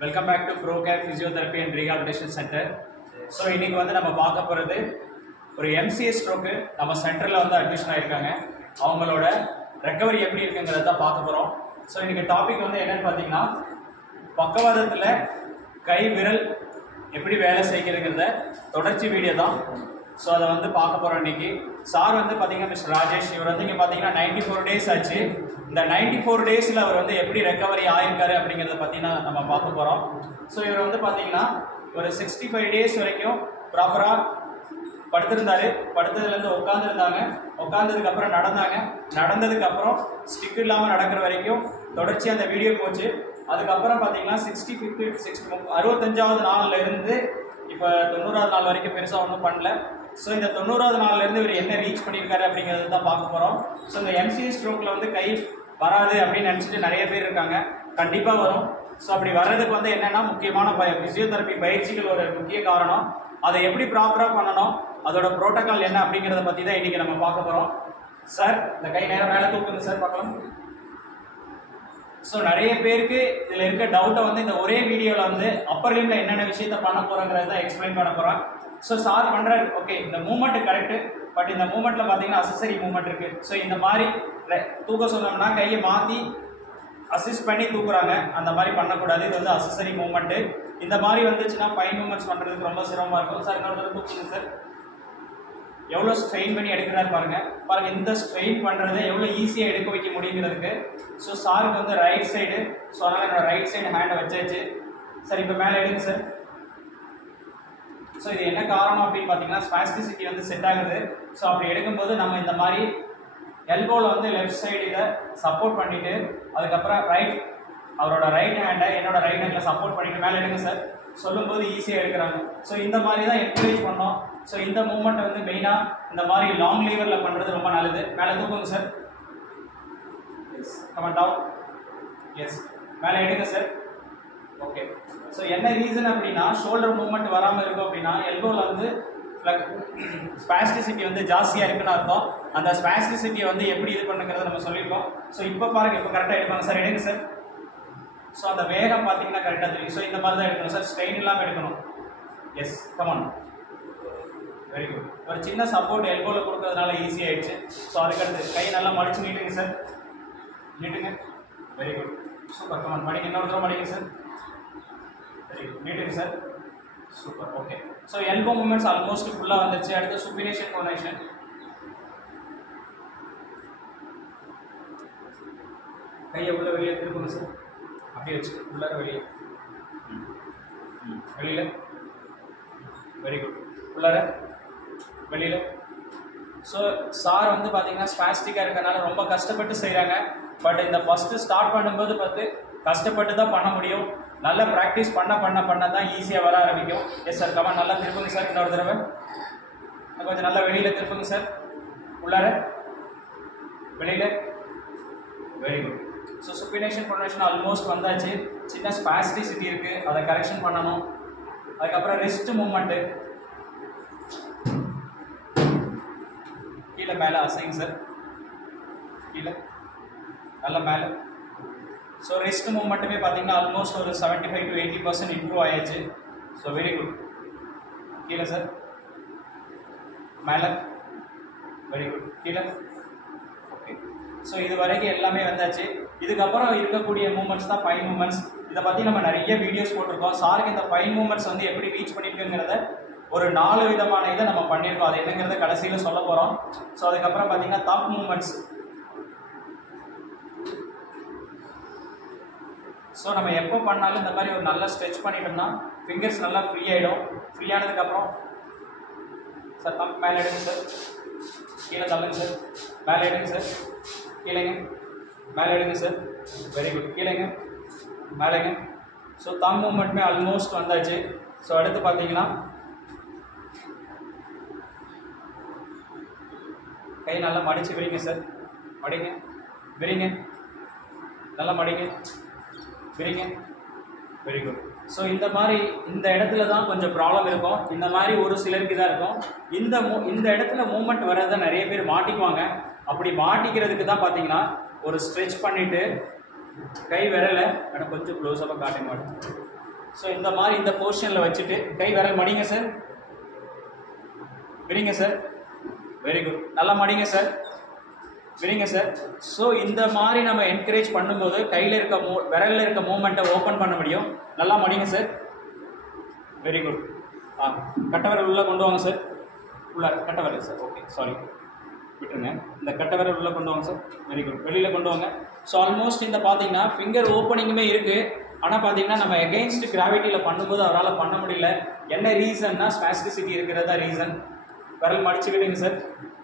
Welcome back to ProCare physiotherapy and rehabilitation centre. So இன்னைக்கு வந்து நம்ம பார்க்க போகிறது ஒரு எம்சிஎஸ் ஸ்ட்ரோக்கு நம்ம சென்டரில் வந்து அட்மிஷன் ஆகிருக்காங்க. அவங்களோட ரெக்கவரி எப்படி இருக்குங்கிறத தான் பார்க்க போகிறோம். ஸோ இன்னைக்கு டாபிக் வந்து என்னன்னு பார்த்தீங்கன்னா, பக்கவாதத்தில் கை விரல் எப்படி வேலை செய்கிறதுங்கிறத தொடர்ச்சி வீடியோ தான். ஸோ அதை வந்து பார்க்க போகிறோம் இன்னைக்கு. சார் வந்து பார்த்தீங்கன்னா மிஸ்டர் ராஜேஷ், இவர் வந்து இங்கே பார்த்தீங்கன்னா 94 days ஆச்சு. இந்த 94 daysல அவர் வந்து எப்படி ரெக்கவரி ஆயிருக்காரு அப்படிங்கிறத பற்றினா நம்ம பார்க்க போகிறோம். ஸோ இவர் வந்து பார்த்தீங்கன்னா ஒரு 65 days வரைக்கும் ப்ராப்பராக படுத்திருந்தாரு. படுத்ததுலேருந்து உட்காந்துருந்தாங்க, உட்காந்ததுக்கப்புறம் நடந்தாங்க, நடந்ததுக்கப்புறம் ஸ்டிக் இல்லாமல் நடக்கிற வரைக்கும் தொடர்ச்சி அந்த வீடியோ போச்சு. அதுக்கப்புறம் பார்த்தீங்கன்னா 65வது நாளில் இருந்து இப்போ 90வது நாள் வரைக்கும் பெருசாக ஒன்றும் பண்ணல. ஸோ இந்த 90வது நாள்லேருந்து இவர் என்ன ரீச் பண்ணியிருக்காரு அப்படிங்கிறது தான் பார்க்க போகிறோம். ஸோ இந்த எம்சிஎஸ் ஸ்ட்ரோக்கில் வந்து கை வராது அப்படின்னு நினச்சிட்டு நிறைய பேர் இருக்காங்க. கண்டிப்பாக வரும். ஸோ அப்படி வர்றதுக்கு வந்து என்னென்னா, முக்கியமான ஃபிசியோதெரப்பி பயிற்சிகள் ஒரு முக்கிய காரணம். அதை எப்படி ப்ராப்பராக பண்ணணும், அதோட ப்ரோட்டோக்கால் என்ன அப்படிங்கிறத பற்றி தான் இன்றைக்கி நம்ம பார்க்க போகிறோம். சார் இந்த கை நேரம் மேலே தூக்குங்க சார், பார்க்கலாம். ஸோ நிறைய பேருக்கு இதில் இருக்க டவுட்டை வந்து இந்த ஒரே வீடியோவில் வந்து அப்பர் லிமில் என்னென்ன விஷயத்த பண்ண போகிறோங்கிறத தான் எக்ஸ்பிளைன் பண்ண போகிறோம். ஸோ சார் பண்ணுறாரு, ஓகே இந்த மூமெண்ட் கரெக்டு, பட் இந்த மூமெண்ட்டில் பார்த்தீங்கன்னா அசசரி மூமெண்ட் இருக்குது. ஸோ இந்த மாதிரி தூக்க சொன்னோம்னா கையை மாற்றி அசிஸ்ட் பண்ணி தூக்குறாங்க, அந்த மாதிரி பண்ணக்கூடாது. இது வந்து அசசரி மூமெண்ட்டு. இந்த மாதிரி வந்துச்சுன்னா ஃபைன் மூமெண்ட்ஸ் பண்ணுறதுக்கு ரொம்ப சிரமமாக இருக்கும். சார் இன்னொரு தூக்குங்க சார். எவ்வளோ ஸ்ட்ரெயின் பண்ணி எடுக்கிறாரு பாருங்க. இந்த ஸ்ட்ரெயின் பண்ணுறதை எவ்வளோ ஈஸியாக எடுக்க வைக்க முடியுங்கிறதுக்கு. ஸோ சாருக்கு வந்து ரைட் சைடு, ஸோ அதனால் என்னோட ரைட் சைடு ஹேண்டை வச்சாச்சு. சார் இப்போ மேலே எடுங்க சார். ஸோ இது என்ன காரணம் அப்படின்னு பார்த்தீங்கன்னா, ஸ்பாஸ்டிசிட்டி வந்து செட் ஆகுது. ஸோ அப்படி எடுக்கும்போது நம்ம இந்த மாதிரி எல்போவில் வந்து லெஃப்ட் சைடு இதை சப்போர்ட் பண்ணிவிட்டு, அதுக்கப்புறம் அவரோட ரைட் ஹேண்டை என்னோட ரைட் ஹேண்டில் சப்போர்ட் பண்ணிவிட்டு மேலே எடுங்க சார். சொல்லும்போது ஈஸியாக எடுக்கிறாங்க. ஸோ இந்த மாதிரி தான் என்கரேஜ் பண்ணோம். ஸோ இந்த மூமெண்ட் வந்து மெயினாக இந்த மாதிரி லாங் லீவரில் பண்ணுறது ரொம்ப நல்லது. மேலே தூக்குங்க sir. Yes, comment down. Yes, மேலே எடுங்க சார். ஓகே. ஸோ என்ன ரீசன் அப்படின்னா, ஷோல்டர் மூவ்மெண்ட் வராமல் இருக்கும் அப்படின்னா எல்போவில் வந்து ஸ்பாஸ்டிசிட்டி வந்து ஜாஸ்தியாக இருக்குன்னு அர்த்தம். அந்த ஸ்பாஸ்டிசிட்டியை வந்து எப்படி இது பண்ணுங்கிறத நம்ம சொல்லியிருக்கோம். ஸோ இப்போ பாருங்கள், இப்போ கரெக்டாக எடுப்பாங்க சார். எடுங்க சார். ஸோ அந்த வேகம் பார்த்தீங்கன்னா கரெக்டாக தெரியும். ஸோ இந்த மாதிரி தான் எடுக்கணும் சார், ஸ்ட்ரெயின் இல்லாமல் எடுக்கணும். Yes, come on. Very good. ஒரு சின்ன சப்போர்ட் எல்போவில் கொடுக்கறதுனால ஈஸியாகிடுச்சு. ஸோ அதுக்கடுத்து கை நல்லா மடிச்சு நீட்டுங்க சார். நீட்டுங்க. Very good, super. கமான், மடிங்க. இன்னொரு தடவை மடிங்க சார். வெரி குட், நீட்டுங்க சார். Super. Okay. So elbow movements almost ஃபுல்லாக வந்துச்சு. அடுத்து சுப்பினேஷன் ப்ரொனேஷன். கையை உள்ள வெளியே திருப்புங்க சார். அப்படியே வச்சு உள்ளார வெளியே, வெளியில். Very good. உள்ளார வெளியில். ஸோ சார் வந்து பார்த்தீங்கன்னா ஸ்பாஸ்டிக்காக இருக்கனால ரொம்ப கஷ்டப்பட்டு செய்கிறாங்க. பட் இந்த ஃபஸ்ட்டு ஸ்டார்ட் பண்ணும்போது கஷ்டப்பட்டு தான் பண்ண முடியும். நல்லா ப்ராக்டிஸ் பண்ண தான் ஈஸியாக வர ஆரம்பிக்கும். Yes sir, come on. நல்லா திருப்புங்க சார். இன்னொரு தடவை கொஞ்சம் நல்லா வெளியில் திருப்புங்க சார். உள்ளார வெளியில். Very good. So சுப்பினேஷன் pronation almost வந்தாச்சு. சின்ன ஸ்பாஸ்டிசிட்டி இருக்குது, அதை கரெக்ஷன் பண்ணணும். அதுக்கப்புறம் ரிஸ்ட் மூமெண்ட்டு கீழே மேலே அசைங்க சார். கீழே நல்லா மேலே. ஸோ ரிஸ்ட் மூமெண்ட்டுமே பார்த்தீங்கன்னா ஆல்மோஸ்ட் ஒரு 75 to 80% இம்ப்ரூவ் ஆயாச்சு. So very good. கீழே சார். மேலே. Very good. கீழே. ஓகே. ஸோ இது வரைக்கும் எல்லாமே வந்தாச்சு. இதுக்கப்புறம் இருக்கக்கூடிய மூமெண்ட்ஸ் தான் ஃபைன் மூமெண்ட்ஸ். இதை பற்றி நம்ம நிறைய வீடியோஸ் போட்டிருக்கோம். சாருக்கு இந்த ஃபைன் மூமெண்ட்ஸ் வந்து எப்படி ரீச் பண்ணியிருக்குங்கிறத ஒரு 4 விதமான இதை நம்ம பண்ணியிருக்கோம். அது என்னங்கிறத கடைசியில் சொல்ல போகிறோம். ஸோ அதுக்கப்புறம் பார்த்தீங்கன்னா தப் மூமெண்ட்ஸ். ஸோ நம்ம எப்போ பண்ணாலும் இந்த மாதிரி ஒரு நல்லா ஸ்ட்ரெச் பண்ணிட்டோம்னா ஃபிங்கர்ஸ் நல்லா ஃப்ரீ ஆகிடும். ஃப்ரீ ஆனதுக்கப்புறம் சார் தம் மேலே எடுங்க சார். கீழே தள்ளுங்க சார். மேலே எடுங்க சார். கீழேங்க. மேலே எடுங்க சார். Very good. கீழேங்க. மேலேங்க. ஸோ தம் மூமெண்ட்டுமே ஆல்மோஸ்ட் வந்தாச்சு. ஸோ அடுத்து பார்த்தீங்கன்னா கை நல்லா மடித்து விரிங்க சார். மடிங்க. விரிங்க. நல்லா மடிங்க. விரிங்க. Very good. ஸோ இந்த மாதிரி இந்த இடத்துல தான் கொஞ்சம் ப்ராப்ளம் இருக்கும். இந்த மாதிரி ஒரு சிலருக்கு தான் இருக்கும். இந்த இடத்துல மூமெண்ட் வர்றதை நிறைய பேர் மாட்டிக்குவாங்க. அப்படி மாட்டிக்கிறதுக்கு தான் பார்த்தீங்கன்னா ஒரு ஸ்ட்ரெச் பண்ணிவிட்டு கை விரலை எனக்கு கொஞ்சம் க்ளோஸப்பாக காட்ட மாட்டேன். ஸோ இந்த மாதிரி இந்த பொசிஷனில் வச்சுட்டு கை விரல் மடிங்க சார், விரிங்க சார், வெரி குட், நல்லா மடிங்க சார், விரிங்க சார். ஸோ இந்த மாதிரி நம்ம என்கரேஜ் பண்ணும்போது கையில் இருக்க விரலில் இருக்க மூமெண்ட்டை ஓப்பன் பண்ண முடியும். நல்லா மடிங்க சார், வெரி குட். கட்டவரல் உள்ளே கொண்டு வாங்க சார், உள்ள கட்டவரல் சார், ஓகே சாரி விட்டுருங்க. இந்த கட்டவரல் உள்ளே கொண்டு வாங்க சார், வெரி குட், வெளியில் கொண்டு வாங்க. ஸோ ஆல்மோஸ்ட் இந்த பார்த்தீங்கன்னா ஃபிங்கர் ஓப்பனிங்குமே இருக்குது. ஆனால் பார்த்தீங்கன்னா நம்ம எகெயின்ஸ்ட் கிராவிட்டியில் பண்ணும்போது அவரால் பண்ண முடியல. என்ன ரீசன்னா ஸ்பாஸ்டிசிட்டி இருக்கிறதா ரீசன். விரல் மடிச்சுக்கிட்டுங்க சார்.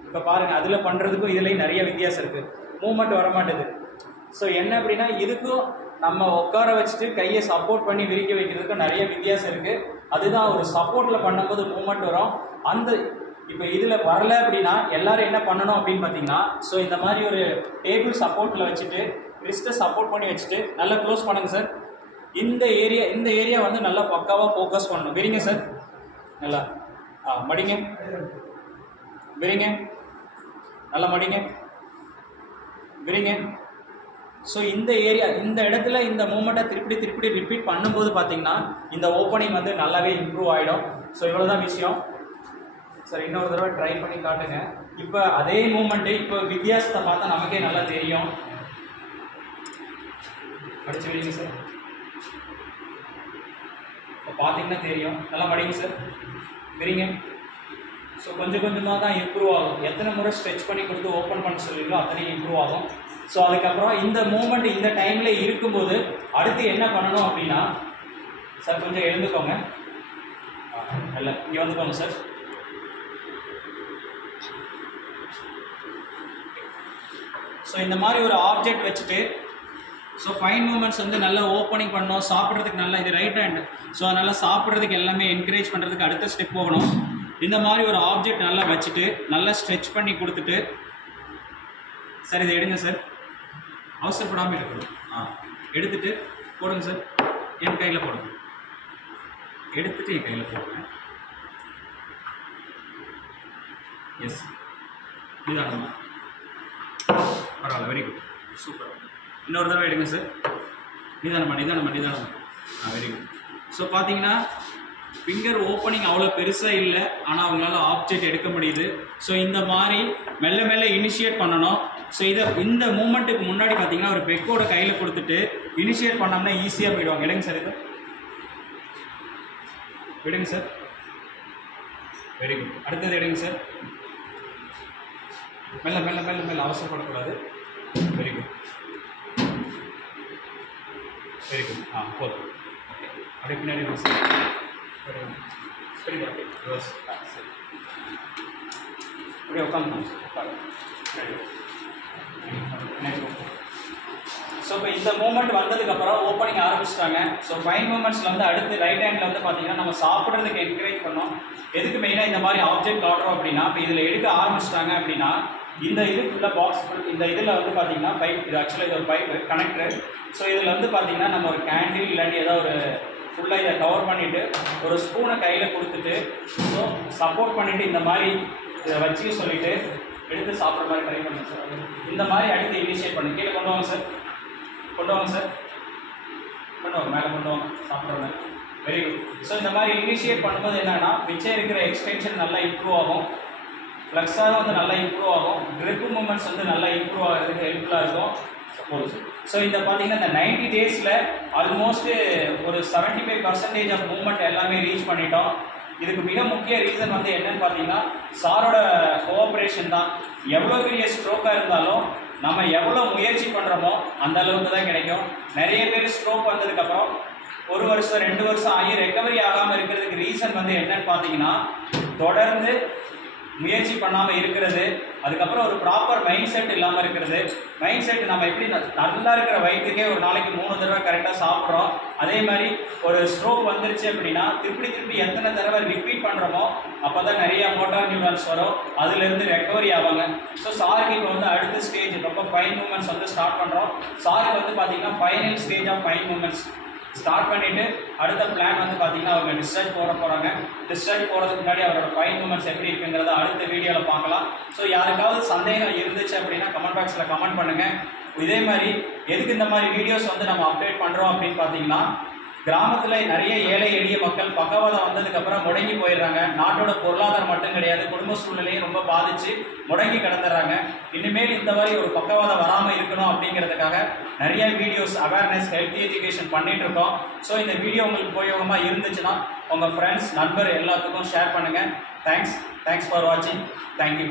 இப்போ பாருங்கள், அதில் பண்ணுறதுக்கும் இதுலேயும் நிறைய வித்தியாசம் இருக்குது. மூவ்மெண்ட் வரமாட்டேது. ஸோ என்ன அப்படின்னா இதுக்கும் நம்ம உட்கார வச்சுட்டு கையை சப்போர்ட் பண்ணி விரிக்க வைக்கிறதுக்கும் நிறைய வித்தியாசம் இருக்குது. அதுதான் ஒரு சப்போர்ட்டில் பண்ணும்போது மூவ்மெண்ட் வரும். அந்த இப்போ இதில் வரல அப்படின்னா எல்லாரும் என்ன பண்ணணும் அப்படின்னு பார்த்தீங்கன்னா, ஸோ இந்த மாதிரி ஒரு டேபிள் சப்போர்ட்டில் வச்சுட்டு ரிஸ்ட்டை சப்போர்ட் பண்ணி வச்சுட்டு நல்லா க்ளோஸ் பண்ணுங்க சார். இந்த ஏரியா வந்து நல்லா பக்காவாக ஃபோக்கஸ் பண்ணணும். விரிங்க சார், நல்லா மடிங்க, விரிங்க, நல்லா மடிங்க, விரிங்க. ஸோ இந்த ஏரியா இந்த இடத்துல இந்த மூமெண்ட்டை திருப்பி ரிப்பீட் பண்ணும்போது பார்த்தீங்கன்னா இந்த ஓப்பனிங் வந்து நல்லாவே இம்ப்ரூவ் ஆகிடும். ஸோ இவ்வளோதான் விஷயம் சார். இன்னொரு தடவை ட்ரை பண்ணி காட்டுங்க. இப்போ அதே மூமெண்ட்டு இப்போ வித்தியாசத்தை பார்த்தா நமக்கே நல்லா தெரியும். படிச்சு விடுங்க சார். இப்போ பார்த்தீங்கன்னா தெரியும். நல்லா மடிங்க சார், விரிங்க. ஸோ கொஞ்சம் கொஞ்சமாக தான் இம்ப்ரூவ் ஆகும். எத்தனை முறை ஸ்ட்ரெச் பண்ணி கொடுத்து ஓப்பன் பண்ண சொல்லிங்களோ அத்தனையும் இம்ப்ரூவ் ஆகும். ஸோ அதுக்கப்புறம் இந்த மூமெண்ட் இந்த டைமில் இருக்கும்போது அடுத்து என்ன பண்ணணும் அப்படின்னா, சார் கொஞ்சம் எழுந்துக்கோங்க, இல்லை இங்கே வந்துக்கோங்க சார். ஸோ இந்த மாதிரி ஒரு ஆப்ஜெக்ட் வச்சுட்டு ஸோ ஃபைன் மூமெண்ட்ஸ் வந்து நல்லா ஓப்பனிங் பண்ணணும். சாப்பிட்றதுக்கு நல்லா, இது ரைட் ஹேண்ட், ஸோ அதனால் சாப்பிட்றதுக்கு எல்லாமே என்கரேஜ் பண்ணுறதுக்கு அடுத்த ஸ்டெப் போகணும். இந்த மாதிரி ஒரு ஆப்ஜெக்ட் நல்லா வச்சுட்டு நல்லா ஸ்ட்ரெச் பண்ணி கொடுத்துட்டு, சார் இதை எடுங்க சார், அவசரப்படாமல் எடுக்கணும். எடுத்துட்டு போடுங்க சார், என் கையில் போடுங்க, எடுத்துட்டு என் கையில் போடுங்க. எஸ், இதுதான் பரவாயில்ல, வெரி குட், சூப்பர். இன்னொரு தடவை எடுங்க சார். நிதானமா, வெரி குட். ஸோ பார்த்தீங்கன்னா ஃபிங்கர் ஓப்பனிங் அவ்வளோ பெருசாக இல்லை, ஆனால் அவங்களால ஆப்ஜெக்ட் எடுக்க முடியுது. ஸோ இந்த மாதிரி மெல்ல மெல்ல இனிஷியேட் பண்ணணும். ஸோ இந்த மூமெண்ட்டுக்கு முன்னாடி பார்த்தீங்கன்னா ஒரு பெக்கோட கையில் கொடுத்துட்டு இனிஷியேட் பண்ணோம்னா ஈஸியாக போயிடுவாங்க. எடுங்க சார், இது விடுங்க சார், வெரி குட். அடுத்தது எடுங்க சார், மெல்ல அவசரப்படக்கூடாது. Very good, very good. போதும், ஓகே. அப்படியே பின்னாடி வாங்க சார், அப்படியே உட்காந்து. ஸோ இப்போ இந்த மூமெண்ட் வந்ததுக்கப்புறம் ஓப்பனிங் ஆரம்பிச்சிட்டாங்க. ஸோ ஃபைன் மூமெண்ட்ஸில் வந்து அடுத்து ரைட் ஹேண்டில் வந்து பார்த்தீங்கன்னா நம்ம சாப்பிட்றதுக்கு என்கரேஜ் பண்ணோம். எதுக்கு மெயினாக இந்த மாதிரி ஆப்ஜெக்ட் காட்டுறோம் அப்படின்னா, இப்போ இதில் எடுக்க ஆரம்பிச்சிட்டாங்க அப்படின்னா இந்த இதுக்குள்ள பாக்ஸ், இந்த இதில் வந்து பார்த்தீங்கன்னா பைப், இது ஆக்சுவலாக இது ஒரு பைப்பு கனெக்டர். ஸோ இதில் வந்து பார்த்தீங்கன்னா நம்ம ஒரு கேண்டில் இல்லாட்டி ஏதாவது ஒரு ஃபுல்லாக இதை கவர் பண்ணிவிட்டு ஒரு ஸ்பூனை கையில் கொடுத்துட்டு ஸோ சப்போர்ட் பண்ணிவிட்டு இந்த மாதிரி இதை வச்சு சொல்லிவிட்டு எடுத்து சாப்பிட்ற மாதிரி ட்ரை பண்ணுங்க சார். இந்த மாதிரி அடுத்து இனிஷியேட் பண்ணி கீழே கொண்டு வாங்க சார், கொண்டு வாங்க சார், கொண்டு வாங்க, மேலே கொண்டு வாங்க, சாப்பிட்ற மாதிரி. Very good. ஸோ இந்த மாதிரி இனிஷியேட் பண்ணும்போது என்னன்னா மிச்சம் இருக்கிற எக்ஸ்டென்ஷன் நல்லா இம்ப்ரூவ் ஆகும், ஃப்ளெக்ஸாக வந்து நல்லா இம்ப்ரூவ் ஆகும், க்ரிப் மூமெண்ட்ஸ் வந்து நல்லா இம்ப்ரூவ் ஆகிறதுக்கு ஹெல்ப்ஃபுல்லாக இருக்கும். சப்போஸ் ஸோ இந்த பார்த்தீங்கன்னா இந்த 90 டேஸில் ஆல்மோஸ்ட் ஒரு 75% ஆஃப் மூவ்மெண்ட் எல்லாமே ரீச் பண்ணிட்டோம். இதுக்கு மிக முக்கிய ரீசன் வந்து என்னன்னு பார்த்தீங்கன்னா சாரோட கோஆப்ரேஷன் தான். எவ்வளோ பெரிய ஸ்ட்ரோக்காக இருந்தாலும் நம்ம எவ்வளோ முயற்சி பண்ணுறோமோ அந்த அளவுக்கு தான் கிடைக்கும். நிறைய பேர் ஸ்ட்ரோக் வந்ததுக்கப்புறம் 1 வருஷம் 2 வருஷம் ஆகி ரெக்கவரி ஆகாமல் இருக்கிறதுக்கு ரீசன் வந்து என்னன்னு பார்த்தீங்கன்னா தொடர்ந்து முயற்சி பண்ணாமல் இருக்கிறது, அதுக்கப்புறம் ஒரு ப்ராப்பர் மைண்ட் செட் இல்லாமல் இருக்கிறது. மைண்ட் செட் நம்ம எப்படி நல்லா இருக்கிற வயிற்றுக்கே ஒரு நாளைக்கு 3 தடவை கரெக்டாக சாப்பிட்றோம், அதே மாதிரி ஒரு ஸ்ட்ரோக் வந்துருச்சு அப்படின்னா திருப்பி எத்தனை தடவை ரிப்பீட் பண்ணுறோமோ அப்போ தான் நிறைய மோட்டார் நியூரான்ஸ் வரும், அதுலேருந்து ரெக்கவரி ஆவாங்க. ஸோ சாருக்கு இப்போ வந்து அடுத்த ஸ்டேஜ் ரொம்ப ஃபைன் மூமெண்ட்ஸ் வந்து ஸ்டார்ட் பண்ணுறோம். சாருக்கு வந்து பார்த்தீங்கன்னா final stage of fine moments start பண்ணிவிட்டு அடுத்த பிளான் வந்து பார்த்தீங்கன்னா அவங்க டிஸ்சார்ஜ் போகிறாங்க. டிஸ்சார்ஜ் போகிறதுக்கு முன்னாடி அவரோட ஃபைன் மூமெண்ட்ஸ் எப்படி இருக்குங்கிறத அடுத்த வீடியோவில் பார்க்கலாம். ஸோ யாருக்காவது சந்தேகம் இருந்துச்சு அப்படின்னா கமெண்ட் பாக்ஸில் கமெண்ட் பண்ணுங்கள். இதே மாதிரி எதுக்கு இந்த மாதிரி வீடியோஸ் வந்து நம்ம அப்டேட் பண்ணுறோம் அப்படின்னு பார்த்தீங்கன்னா கிராமத்துல நிறைய ஏழை எளிய மக்கள் பக்கவாதம் வந்ததுக்கு அப்புறம் முடங்கி போயிடுறாங்க. நாட்டோட பொருளாதாரம் மட்டும் கிடையாது, குடும்ப சூழ்நிலையும் ரொம்ப பாதிச்சு முடங்கி கிடந்துடுறாங்க. இனிமேல் இந்த மாதிரி ஒரு பக்கவாதம் வராம இருக்கணும் அப்படிங்கிறதுக்காக நிறைய வீடியோஸ் அவேர்னஸ் ஹெல்த் எஜுகேஷன் பண்ணிட்டு இருக்கோம். ஸோ இந்த வீடியோ உங்களுக்கு உபயோகமா இருந்துச்சுன்னா உங்க ஃப்ரெண்ட்ஸ் நண்பர் எல்லாத்துக்கும் ஷேர் பண்ணுங்க. தேங்க்ஸ் ஃபார் வாட்சிங். தேங்க்யூ.